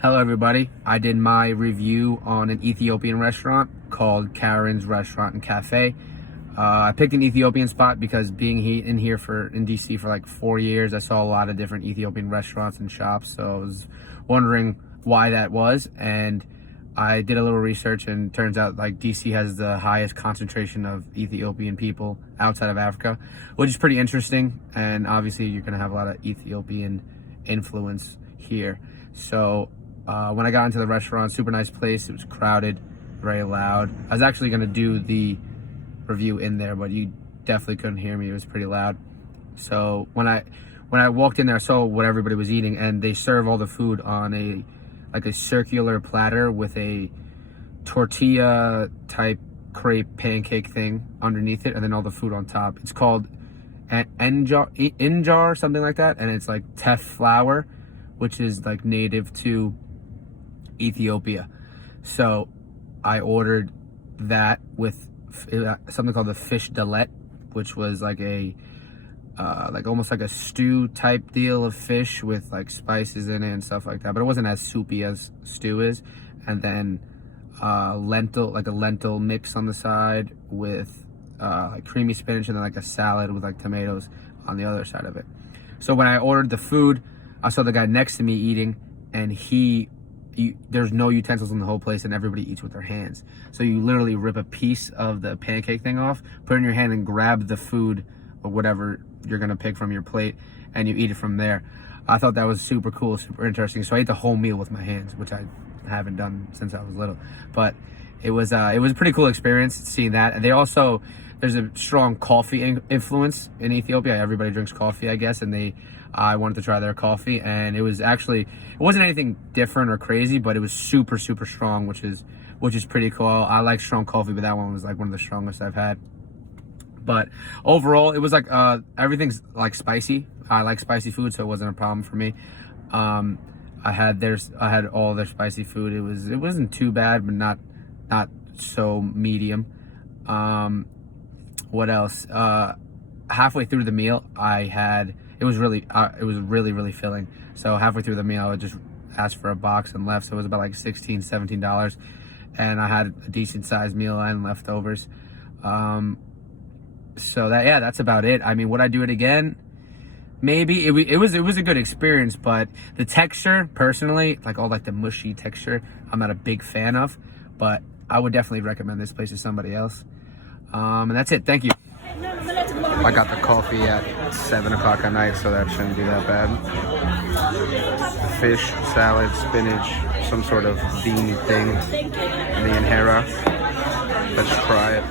Hello everybody, I did my review on an Ethiopian restaurant called Karen's Restaurant and Cafe. I picked an Ethiopian spot because being in DC for like 4 years, I saw a lot of different Ethiopian restaurants and shops, so I was wondering why that was, and I did a little research, and it turns out like DC has the highest concentration of Ethiopian people outside of Africa, which is pretty interesting, and obviously you're going to have a lot of Ethiopian influence here. So when I got into the restaurant, super nice place. It was crowded, very loud. I was actually going to do the review in there, but you definitely couldn't hear me. It was pretty loud. So when I walked in there, I saw what everybody was eating, and they serve all the food on a circular platter with a tortilla type crepe pancake thing underneath it, and then all the food on top. It's called injar, something like that, and it's like teff flour, which is like native to Ethiopia. So I ordered that with something called the fish dalet, which was like a almost like a stew type deal of fish with like spices in it and stuff like that, but it wasn't as soupy as stew is. And then a lentil mix on the side with like creamy spinach, and then like a salad with like tomatoes on the other side of it. So when I ordered the food, I saw the guy next to me eating, and there's no utensils in the whole place, and everybody eats with their hands. So you literally rip a piece of the pancake thing off, put it in your hand, and grab the food or whatever you're gonna pick from your plate, and you eat it from there. I thought that was super cool, super interesting. So I ate the whole meal with my hands, which I haven't done since I was little. But it was a pretty cool experience seeing that. And there's a strong coffee influence in Ethiopia. Everybody drinks coffee, I guess, and I wanted to try their coffee, and it wasn't anything different or crazy, but it was super, super strong, which is pretty cool. I like strong coffee, but that one was like one of the strongest I've had. But overall, it was like everything's like spicy. I like spicy food, so it wasn't a problem for me. I had all their spicy food. It wasn't too bad, but not so medium. What else? Halfway through the meal, it was really, really filling. So halfway through the meal, I would just ask for a box and left. So it was about like $16, $17. And I had a decent sized meal and leftovers. So that's about it. I mean, would I do it again? Maybe. It was a good experience, but the texture, personally, like all like the mushy texture, I'm not a big fan of, but I would definitely recommend this place to somebody else. And that's it. Thank you. I got the coffee at 7 o'clock at night, so that shouldn't be that bad. Fish, salad, spinach, some sort of bean thing, the injera. Let's try it.